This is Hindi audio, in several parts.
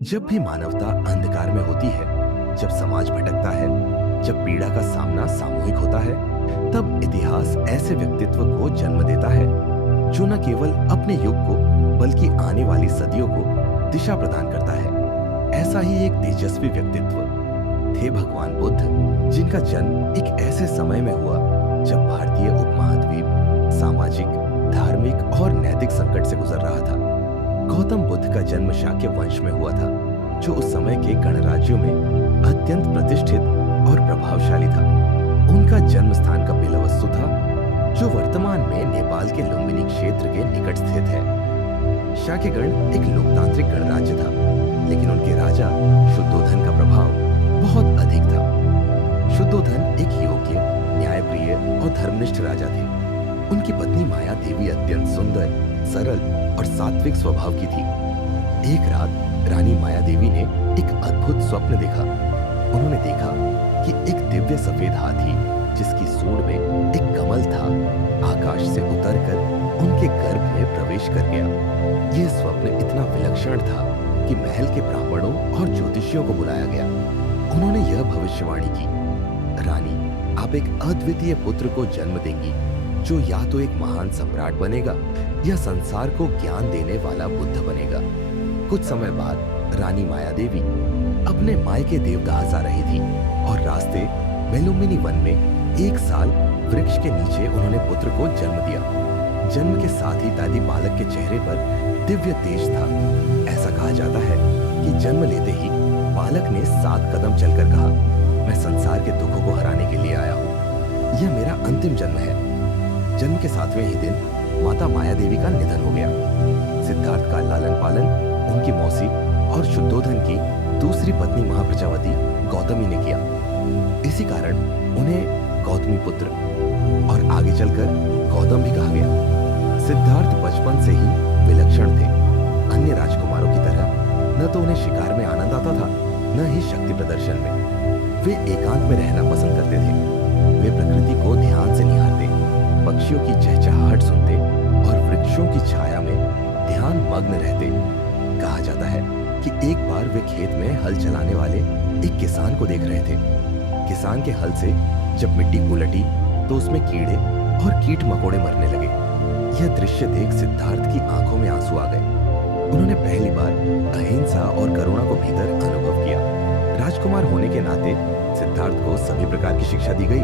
जब भी मानवता अंधकार में होती है, जब समाज भटकता है, जब पीड़ा का सामना सामूहिक होता है, तब इतिहास ऐसे व्यक्तित्व को जन्म देता है जो न केवल अपने युग को बल्कि आने वाली सदियों को दिशा प्रदान करता है। ऐसा ही एक तेजस्वी व्यक्तित्व थे भगवान बुद्ध, जिनका जन्म एक ऐसे समय में हुआ जब भारतीय उपमहाद्वीप सामाजिक, धार्मिक और नैतिक संकट से गुजर रहा था। गौतम बुद्ध का जन्म शाक्य वंश में हुआ था, जो उस समय के गणराज्यों में अत्यंत प्रतिष्ठित और प्रभावशाली था। उनका जन्म स्थान कपिलवस्तु था, जो वर्तमान में नेपाल के लुम्बिनी क्षेत्र के निकट स्थित है। शाक्यगण एक लोकतांत्रिक गणराज्य था, लेकिन उनके राजा शुद्धोधन का प्रभाव बहुत अधिक था। शुद्धोधन एक योग्य, न्यायप्रिय और धर्मनिष्ठ राजा थे। उनकी पत्नी माया देवी अत्यंत सुंदर, सरल और सात्विक स्वभाव की थी। एक रात रानी माया देवी ने एक अद्भुत स्वप्न देखा। उन्होंने देखा कि एक दिव्य सफेद हाथी, जिसकी सूंड में एक कमल था, आकाश से उतरकर उनके गर्भ में प्रवेश कर गया। यह स्वप्न इतना विलक्षण था कि महल के ब्राह्मणों और ज्योतिषियों को बुलाया गया। उन्होंने यह भविष्यवाणी की, रानी, आप एक अद्वितीय पुत्र को जन्म देंगी, जो या तो एक महान सम्राट बनेगा या संसार को ज्ञान देने वाला बुद्ध बनेगा। कुछ समय बाद रानी माया देवी अपने मायके देवदास आ रही थी और रास्ते में लुम्बिनी वन में एक साल वृक्ष के नीचे उन्होंने पुत्र को जन्म दिया। जन्म के साथ ही दादी बालक के चेहरे पर दिव्य तेज था। ऐसा कहा जाता है कि जन्म लेते ही बालक ने 7 कदम चलकर कहा, मैं संसार के दुखों को हराने के लिए आया हूँ। यह मेरा अंतिम जन्म है। जन्म के 7वें ही दिन माता माया देवी का निधन हो गया। सिद्धार्थ का लालन पालन उनकी मौसी और शुद्धोधन की दूसरी पत्नी महाप्रजावती गौतमी ने किया। इसी कारण उन्हें गौतमी पुत्र और आगे चलकर गौतम भी कहा गया। सिद्धार्थ बचपन से ही विलक्षण थे। अन्य राजकुमारों की तरह न तो उन्हें शिकार में आनंद आता था, न ही शक्ति प्रदर्शन में। वे एकांत में रहना पसंद करते थे। वे प्रकृति को ध्यान से निहारते, पक्षियों की चहचहाहट सुनते और वृक्षों की छाया में ध्यान मग्न रहते। कहा जाता है कि एक बार वे खेत में हल चलाने वाले एक किसान को देख रहे थे। किसान के हल से जब मिट्टी उलटी तो उसमें कीड़े और कीट मकोड़े मरने लगे। यह दृश्य देख सिद्धार्थ की आंखों में आंसू आ गए। उन्होंने पहली बार अहिंसा और करुणा को भीतर अनुभव किया। राजकुमार होने के नाते सिद्धार्थ को सभी प्रकार की शिक्षा दी गई।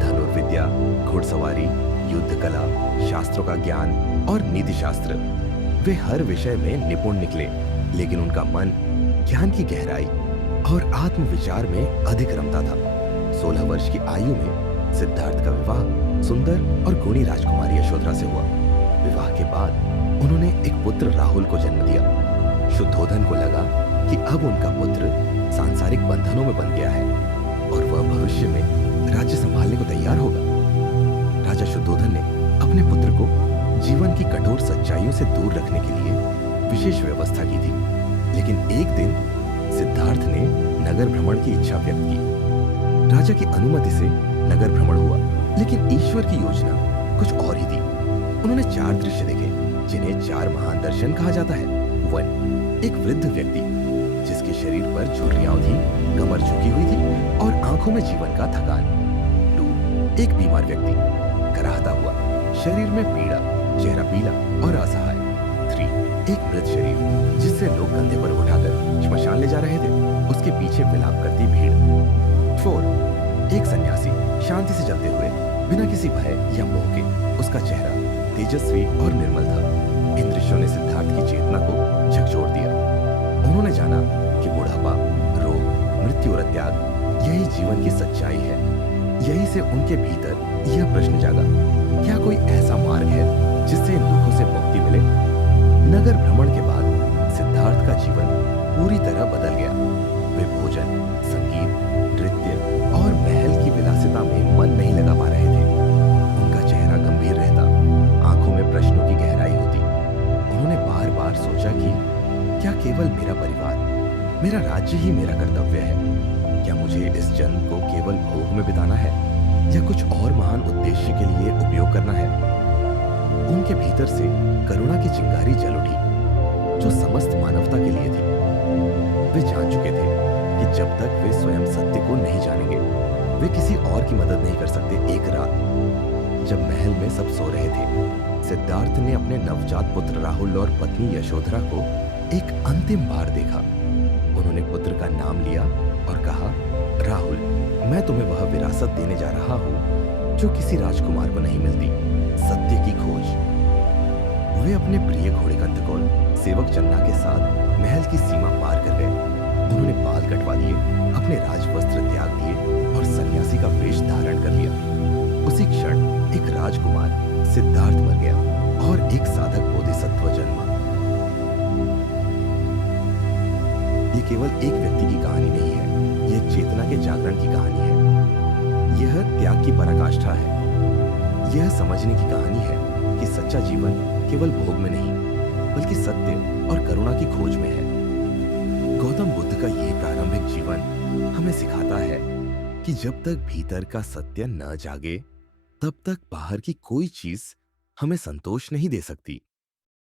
धनुर्विद्या, घुड़सवारी, युद्ध कला, शास्त्रों का ज्ञान और नीति शास्त्र। वे हर विषय में निपुण निकले, लेकिन उनका मन ज्ञान की गहराई और आत्मविचार में अधिक रमता था। 16 वर्ष की आयु में सिद्धार्थ का विवाह सुंदर और गुणी राजकुमारी यशोधरा से हुआ। विवाह के बाद उन्होंने एक पुत्र राहुल को जन्म दिया। शुद्धोधन को लगा कि अब उनका पुत्र सांसारिक बंधनों में बन गया है और वह भविष्य में राज्य संभालने को तैयार होगा। राजा शुद्धोधन ने अपने पुत्र को जीवन की कठोर सच्चाइयों से दूर रखने के लिए विशेष व्यवस्था की थी। लेकिन एक दिन सिद्धार्थ ने नगर भ्रमण की इच्छा व्यक्त की। राजा की अनुमति से नगर भ्रमण हुआ, लेकिन ईश्वर की योजना कुछ और ही थी। उन्होंने 4 दृश्य देखे, जिन्हें 4 महान दर्शन कहा जाता है। 1, एक वृद्ध व्यक्ति जिसके शरीर पर झुर्रियां थी, कमर झुकी हुई थी और आंखों में जीवन का थकान। 2, एक बीमार व्यक्ति, कराहता हुआ, शरीर में पीड़ा, चेहरा पीला और असहाय। 3, एक मृत शरीर जिससे लोग कंधे पर उठाकर श्मशान ले जा रहे थे, उसके पीछे विलाप करती भीड़। 4, एक सन्यासी शांति से चलते हुए, बिना किसी भय या मोह के। उसका चेहरा तेजस्वी और निर्मल था। इन दृश्यों ने सिद्धार्थ की चेतना को झकझोर दिया। उन्होंने जाना कि बुढ़ापा, रोग, मृत्यु और त्याग यही जीवन की सच्चाई है। यही से उनके भीतर यह प्रश्न जागा, क्या कोई ऐसा मार्ग है जिससे इन दुखों से मुक्ति मिले? नगर भ्रमण के बाद सिद्धार्थ का जीवन पूरी तरह बदल गया। वे भोजन, संगीत, नृत्य और महल की विलासिता में मन नहीं लगा पा रहे थे। उनका चेहरा गंभीर रहता, आंखों में प्रश्नों की गहराई होती। उन्होंने बार बार सोचा कि क्या केवल मेरा परिवार, मेरा राज्य ही मेरा कर्तव्य है? क्या मुझे इस जन्म को केवल भोग में बिताना है या कुछ और महान उद्देश्य के लिए उपयोग करना है? उनके भीतर से करुणा की चिंगारी जल उठी, जो समस्त मानवता के लिए थी। वे जान चुके थे कि जब तक वे स्वयं सत्य को नहीं जानेंगे, वे किसी और की मदद नहीं कर सकते। एक रात जब महल में सब सो रहे थे, सिद्धार्थ ने अपने नवजात पुत्र राहुल और पत्नी यशोधरा को एक अंतिम बार देखा। उन्होंने पुत्र का नाम लिया और कहा, राहुल, मैं तुम्हें वह विरासत देने जा रहा हूं जो किसी राजकुमार को नहीं मिलती, सत्य की खोज। वे अपने प्रिय घोड़े कंथकोल सेवक चन्ना के साथ महल की सीमा पार कर गए। उन्होंने बाल कटवा दिए, अपने राजवस्त्र त्याग दिए और सन्यासी का वेश धारण कर लिया। उसी क्षण एक राजकुमार सिद्धार्थ मर गया और एक साधक बोधिसत्व जन्मा। ये केवल एक व्यक्ति की कहानी नहीं है, यह चेतना के जागरण की कहानी है। यह त्याग की पराकाष्ठा है। यह समझने की कहानी है कि सच्चा जीवन केवल भोग में नहीं, बल्कि सत्य और करुणा की खोज में है। गौतम बुद्ध का यह प्रारंभिक जीवन हमें सिखाता है कि जब तक भीतर का सत्य न जागे, तब तक बाहर की कोई चीज हमें संतोष नहीं दे सकती।